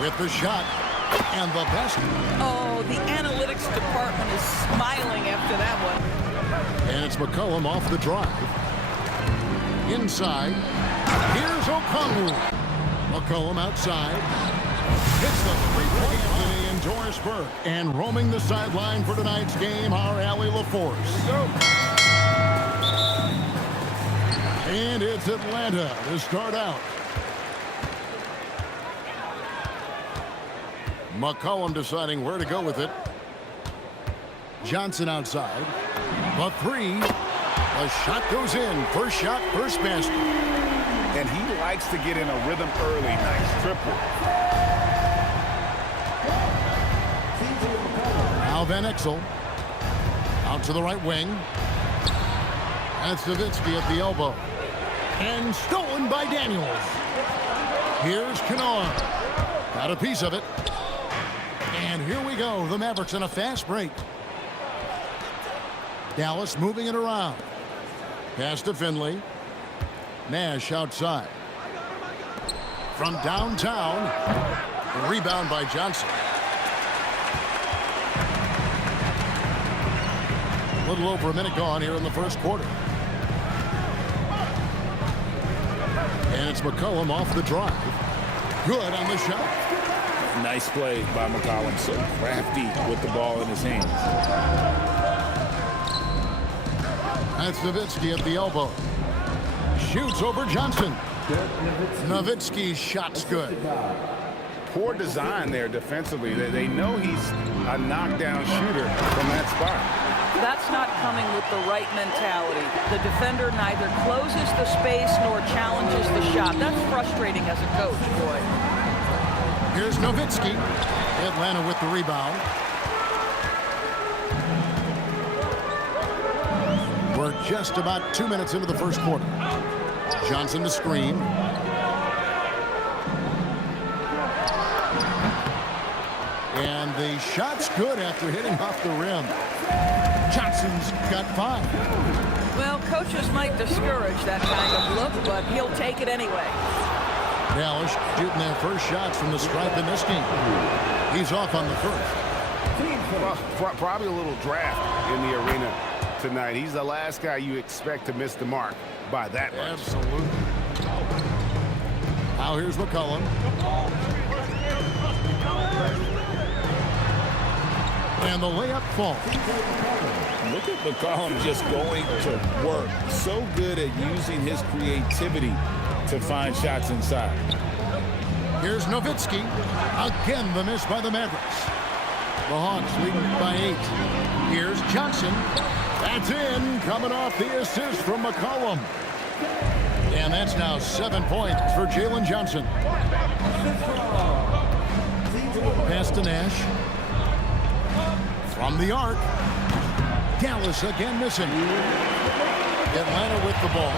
with the shot. And the best. Oh, the analytics department is smiling after that one. And it's McCollum off the drive. Inside. Here's O'Connell. McCollum outside. Hits the three-point Anthony and Doris Burke. And roaming the sideline for tonight's game, our Allie LaForce. And it's Atlanta to start out. McCollum deciding where to go with it. Johnson outside. The three. The shot goes in. First shot, first basket. And he likes to get in a rhythm early. Nice triple. Now Van Exel. Out to the right wing. That's Nowitzki at the elbow. And stolen by Daniels. Here's Kennard. Got a piece of it. And here we go. The Mavericks in a fast break. Dallas moving it around. Pass to Finley. Nash outside. From downtown. A rebound by Johnson. A little over a minute gone here in the first quarter. And it's McCollum off the drive. Good on the shot. Nice play by McCollum. So crafty with the ball in his hands. That's Nowitzki at the elbow. Shoots over Johnson. Nowitzki's shot's good. Poor design there defensively. They know he's a knockdown shooter from that spot. That's not coming with the right mentality. The defender neither closes the space nor challenges the shot. That's frustrating as a coach, boy. Here's Nowitzki. Atlanta with the rebound. We're just about 2 minutes into the first quarter. Johnson to screen. And the shot's good after hitting off the rim. Johnson's got 5. Well, coaches might discourage that kind of look, but he'll take it anyway. Dallas shooting their first shots from the stripe in this game. He's off on the first. Well, probably a little draft in the arena tonight. He's the last guy you expect to miss the mark by that much. Absolutely. Now here's McCollum. And the layup falls. Look at McCollum just going to work. So good at using his creativity to find shots inside. Here's Nowitzki. Again, the miss by the Mavericks. The Hawks leading by 8. Here's Johnson. That's in, coming off the assist from McCollum. And that's now 7 points for Jalen Johnson. Pass to Nash. From the arc. Dallas again missing. Atlanta with the ball.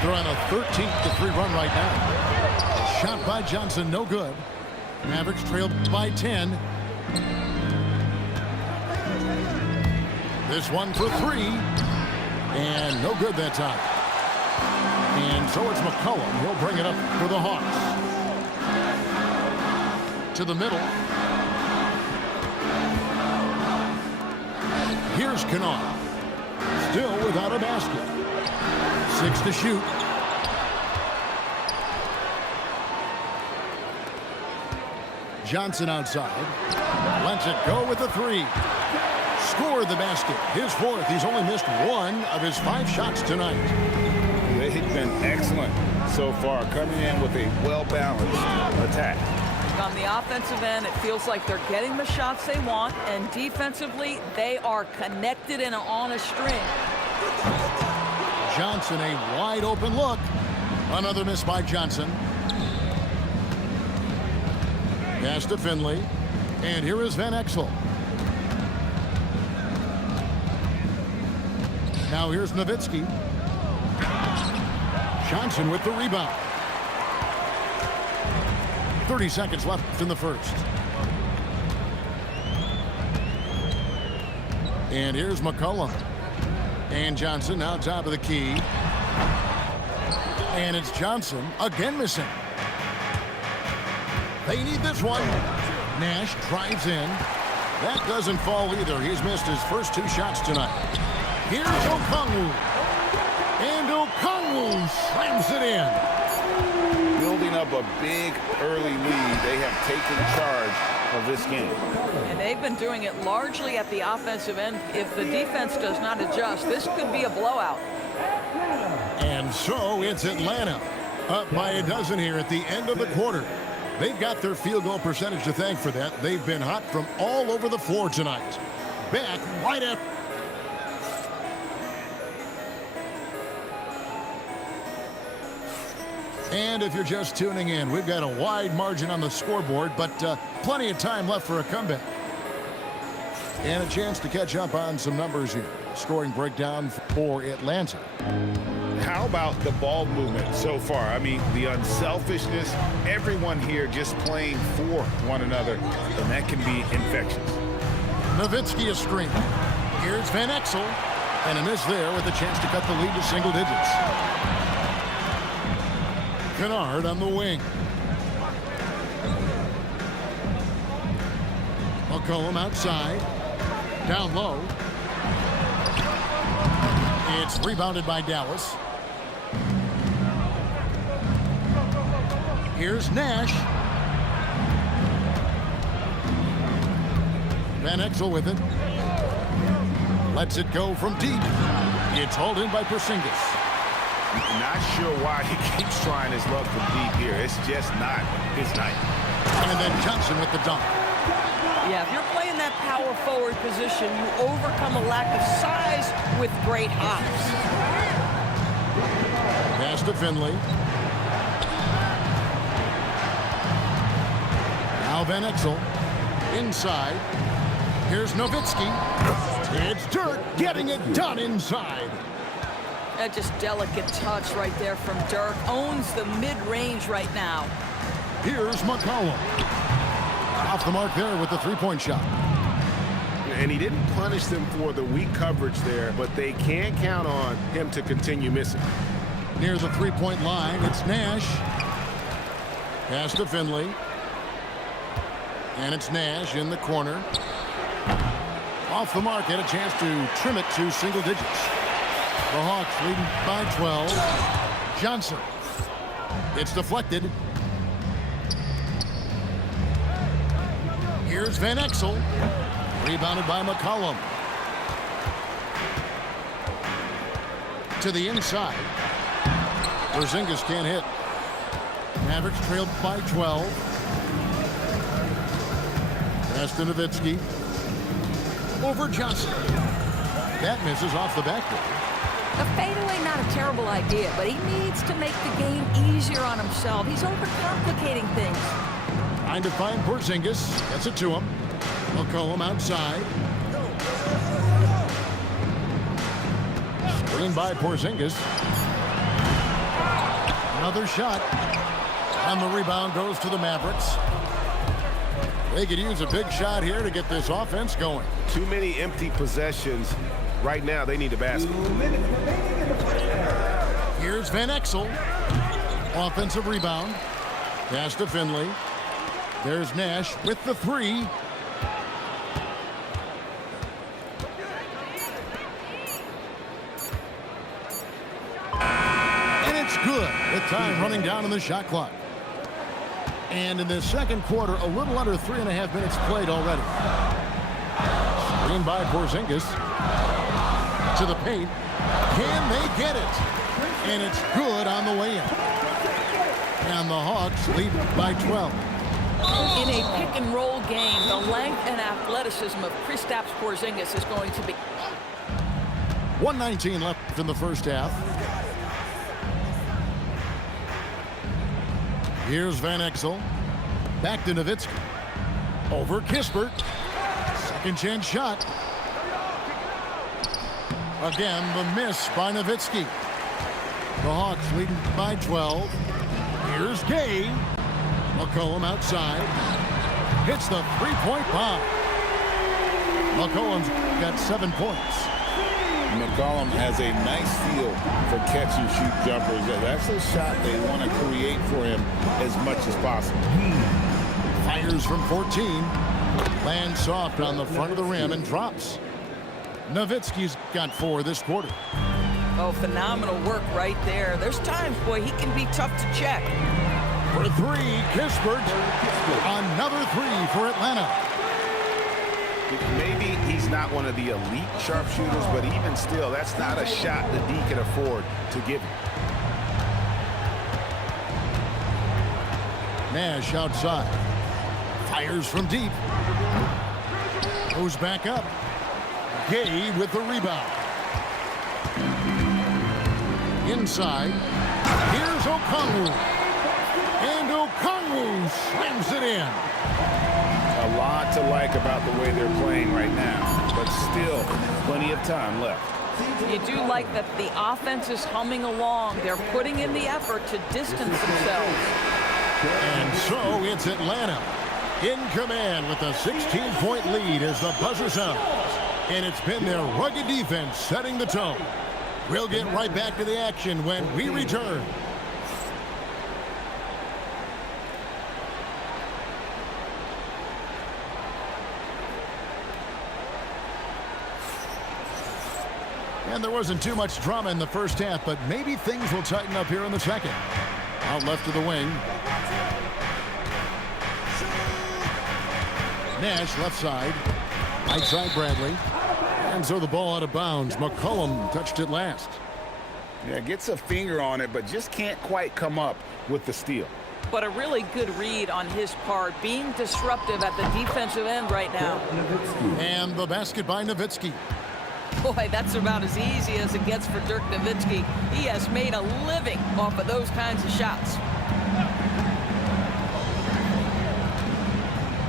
They're on a 13-3 run right now. Shot by Johnson, no good. Mavericks trailed by 10. This one for 3. And no good that time. And so it's McCollum. He'll bring it up for the Hawks. To the middle. Here's Kennard. Still without a basket. 6 to shoot. Johnson outside. Lets it go with the 3. Scored the basket. His 4th. He's only missed 1 of his 5 shots tonight. They've been excellent so far, coming in with a well-balanced attack. On the offensive end, it feels like they're getting the shots they want, and defensively, they are connected and on a string. Johnson, a wide open look. Another miss by Johnson. Pass to Finley. And here is Van Exel. Now here's Nowitzki. Johnson with the rebound. 30 seconds left in the first. And here's McCollum. And Johnson now top of the key. And it's Johnson again missing. They need this one. Nash drives in. That doesn't fall either. He's missed his first 2 shots tonight. Here's Okongwu. And Okongwu slams it in. Building up a big early lead. They have taken charge of this game. And they've been doing it largely at the offensive end. If the defense does not adjust, this could be a blowout. And so it's Atlanta up by a dozen here at the end of the quarter. They've got their field goal percentage to thank for that. They've been hot from all over the floor tonight. Back right at... And if you're just tuning in, we've got a wide margin on the scoreboard, but plenty of time left for a comeback. And a chance to catch up on some numbers here. Scoring breakdown for Atlanta. How about the ball movement so far? I mean, the unselfishness, everyone here just playing for one another, and that can be infectious. Nowitzki a screen. Here's Van Exel, and a miss there with a chance to cut the lead to single digits. Kennard on the wing. Mccollum outside. Down low. It's rebounded by Dallas. Here's Nash. Van Exel with it. Lets it go from deep. It's hauled in by Porzingis. Not sure why he keeps trying his luck from deep here. It's just not his night. And then Johnson with the dunk. Yeah, if you're playing that power forward position, you overcome a lack of size with great hops. Pass to Finley. Now Van Exel. Inside. Here's Nowitzki. It's Dirk getting it done inside. That just delicate touch right there from Dirk. Owns the mid-range right now. Here's Mccollum. Off the mark there with the three-point shot. And he didn't punish them for the weak coverage there, but they can't count on him to continue missing. Near the three-point line, it's Nash. Pass to Finley. And it's Nash in the corner. Off the mark, had a chance to trim it to single digits. The Hawks leading by 12. Johnson. It's deflected. Here's Van Exel. Rebounded by Mccollum. To the inside. Porzingis can't hit. Mavericks trailed by 12. Pass to Nowitzki. Over Johnson. That misses off the backboard. A fadeaway, not a terrible idea, but he needs to make the game easier on himself. He's overcomplicating things. Trying to find Porzingis. Gets it to him. Mccollum outside. Screen by Porzingis. Another shot. And the rebound goes to the Mavericks. They could use a big shot here to get this offense going. Too many empty possessions. Right now, they need a basket. Here's Van Exel. Offensive rebound. Pass to Finley. There's Nash with the three. And it's good with time running down on the shot clock. And in the second quarter, a little under 3.5 minutes played already. Screen by Porzingis. To the paint. Can they get it? And it's good on the way in. And the Hawks lead by 12. In a pick-and-roll game, the length and athleticism of Kristaps Porzingis is going to be... 1:19 left in the first half. Here's Van Exel. Back to Nowitzki. Over Kispert. Second chance shot. Again, the miss by Nowitzki. The Hawks leading by 12. Here's Gay. McCollum outside. Hits the three-point bomb. McCollum's got 7 points. McCollum has a nice feel for catch-and-shoot jumpers. That's a shot they want to create for him as much as possible. Fires from 14. Lands soft on the front of the rim and drops. Nowitzki's got 4 this quarter. Oh, phenomenal work right there. There's times, boy, he can be tough to check. For 3, Kispert. Another 3 for Atlanta. Maybe he's not one of the elite sharpshooters, but even still, that's not a shot that he can afford to give him. Nash outside. Fires from deep. Goes back up. Gay with the rebound. Inside. Here's Okongwu. And Okongwu slams it in. A lot to like about the way they're playing right now, but still plenty of time left. You do like that the offense is humming along. They're putting in the effort to distance themselves. And so it's Atlanta in command with a 16-point lead as the buzzer sounds. And it's been their rugged defense setting the tone. We'll get right back to the action when we return. And there wasn't too much drama in the first half, but maybe things will tighten up here in the second. Out left of the wing. Nash left side. Right side Bradley. And so the ball out of bounds. McCollum touched it last. Yeah, gets a finger on it, but just can't quite come up with the steal. But a really good read on his part, being disruptive at the defensive end right now. And the basket by Nowitzki. Boy, that's about as easy as it gets for Dirk Nowitzki. He has made a living off of those kinds of shots.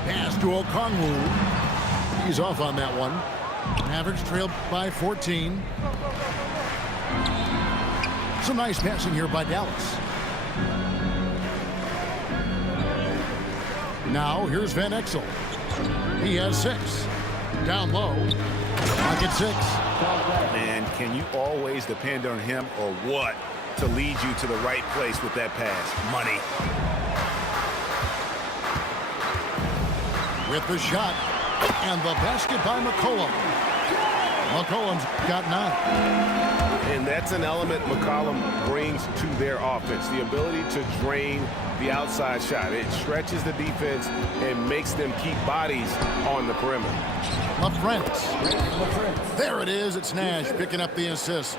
Pass to Okongwu. He's off on that one. Mavericks trailed by 14. Some nice passing here by Dallas. Now here's Van Exel. He has 6. Down low. Pocket 6. And can you always depend on him or what to lead you to the right place with that pass? Money. With the shot. And the basket by McCollum. McCollum's got 9. And that's an element McCollum brings to their offense, the ability to drain the outside shot. It stretches the defense and makes them keep bodies on the perimeter. LaFrentz. There it is. It's Nash picking up the assist.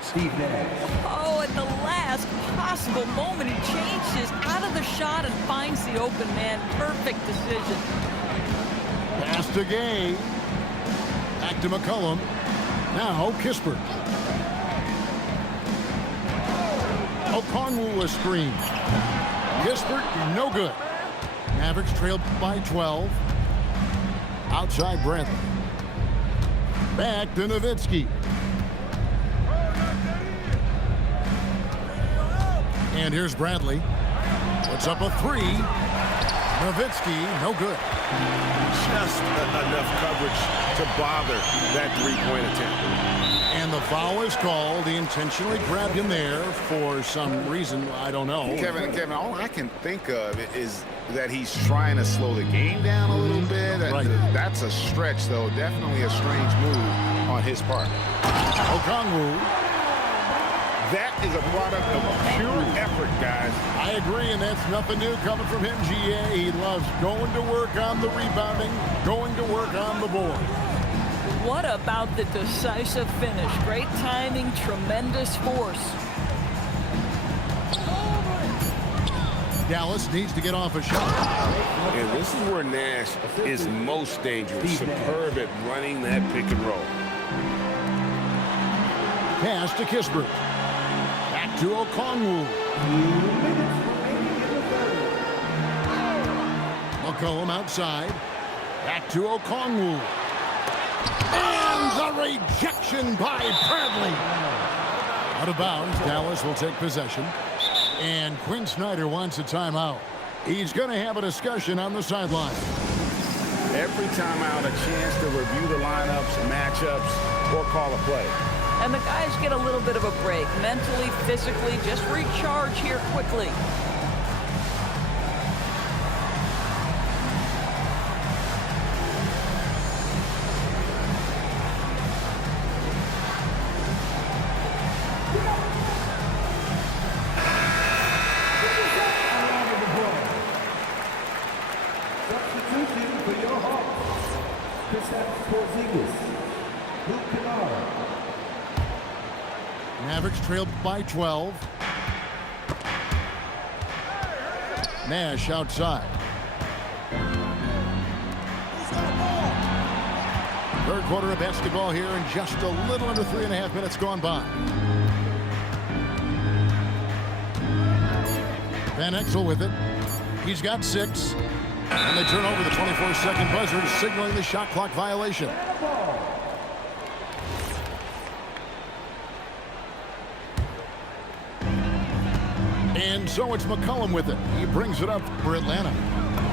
Oh, at the last possible moment, he changes out of the shot and finds the open man. Perfect decision. Pass to Gay. Back to McCollum. Now Kispert. Okongwu a screen. Kispert, no good. Mavericks trailed by 12. Outside Bradley. Back to Nowitzki. And here's Bradley. Puts up a 3. Nowitzki, no good. Just enough coverage to bother that three-point attempt. And the foul is called. He intentionally grabbed him there for some reason. I don't know. Kevin, all I can think of is that he's trying to slow the game down a little bit. Right. That's a stretch, though. Definitely a strange move on his part. Okongwu. That is a product of pure effort, guys. I agree, and that's nothing new coming from him, GA. He loves going to work on the rebounding, going to work on the board. What about the decisive finish? Great timing, tremendous force. Dallas needs to get off a shot. And this is where Nash is most dangerous. Superb at running that pick and roll. Pass to Kispert. Back to Okongwu. McCollum outside. Back to Okongwu. And the rejection by Bradley. Out of bounds. Dallas will take possession. And Quinn Snyder wants a timeout. He's going to have a discussion on the sideline. Every timeout, a chance to review the lineups, matchups, or call a play. And the guys get a little bit of a break, mentally, physically, just recharge here quickly. Mavericks trailed by 12. Nash outside. Third quarter of basketball here, and just a little under 3.5 minutes gone by. Van Exel with it. He's got 6. And they turn over the 24-second buzzer, signaling the shot clock violation. And so it's McCollum with it. He brings it up for Atlanta.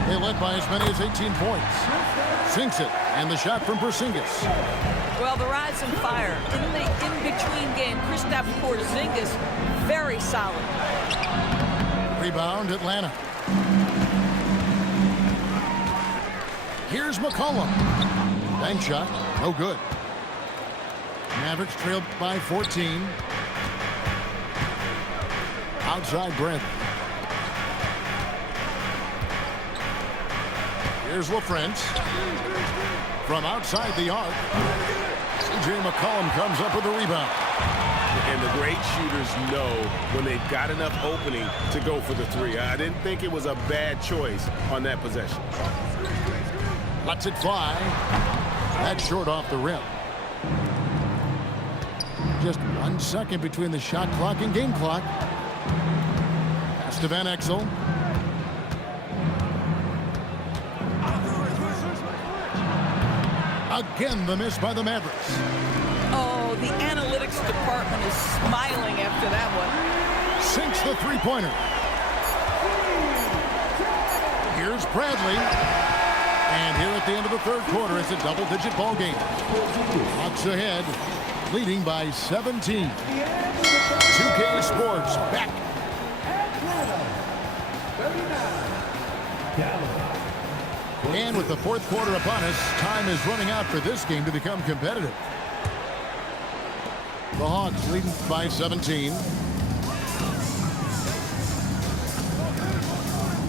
They led by as many as 18 points. Sinks it, and the shot from Porzingis. Well, the rise and fire in the in-between game. Kristaps Porzingis, very solid. Rebound, Atlanta. Here's McCollum. Bank shot, no good. Mavericks trailed by 14. Outside Brent. Here's LaFrance. From outside the arc, C.J. McCollum comes up with a rebound. And the great shooters know when they've got enough opening to go for the 3. I didn't think it was a bad choice on that possession. Lets it fly. That's short off the rim. Just 1 second between the shot clock and game clock. Pass to Van Exel. Again, the miss by the Mavericks. Oh, the analytics department is smiling after that one. Sinks the three-pointer. Here's Bradley. And here at the end of the third quarter, it's a double-digit ball game. Hawks ahead, leading by 17. 2K Sports back. And with the fourth quarter upon us, time is running out for this game to become competitive. The Hawks leading by 17.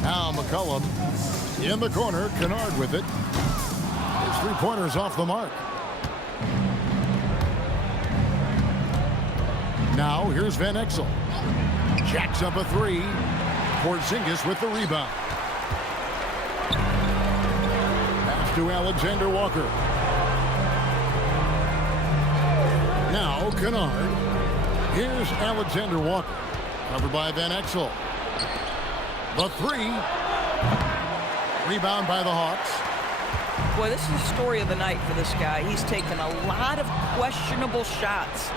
Now McCollum in the corner. Kennard with it. His three-pointer's off the mark. Now here's Van Exel. Jacks up a 3. Porzingis with the rebound. Pass to Alexander Walker. Now Kennard. Here's Alexander Walker. Covered by Van Exel. The 3. Rebound by the Hawks. Boy, this is the story of the night for this guy. He's taken a lot of questionable shots.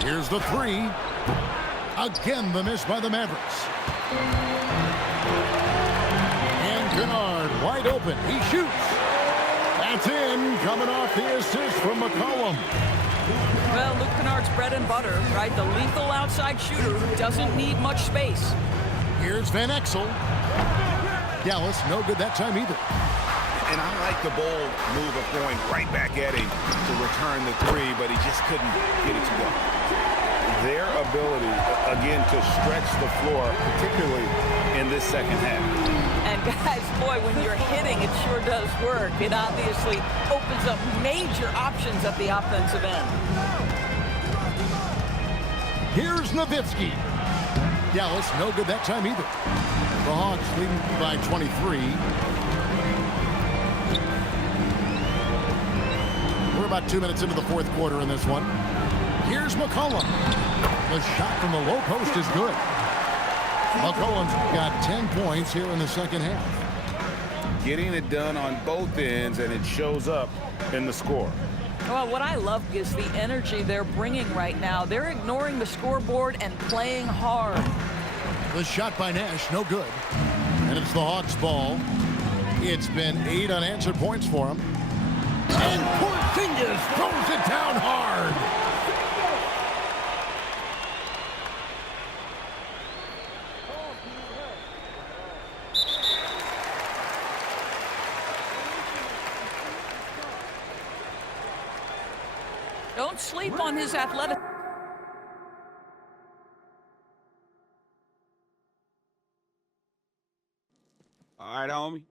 Here's the 3. Again, the miss by the Mavericks. And Kennard wide open. He shoots. That's in. Coming off the assist from McCollum. Well, Luke Kennard's bread and butter, right? The lethal outside shooter who doesn't need much space. Here's Van Exel. Dallas, no good that time either. And I like the bold move of going right back at him to return the 3, but he just couldn't get it to go. Their ability, again, to stretch the floor, particularly in this second half. And guys, boy, when you're hitting, it sure does work. It obviously opens up major options at the offensive end. Here's Nowitzki. Dallas, no good that time either. The Hawks leading by 23. We're about 2 minutes into the fourth quarter in this one. Here's McCollum. The shot from the low post is good. McCollum's got 10 points here in the second half. Getting it done on both ends, and it shows up in the score. Well, what I love is the energy they're bringing right now. They're ignoring the scoreboard and playing hard. The shot by Nash, no good. And it's the Hawks' ball. It's been 8 unanswered points for him. And Porzingis throws it down hard. Don't sleep on his athletic. All right, homie.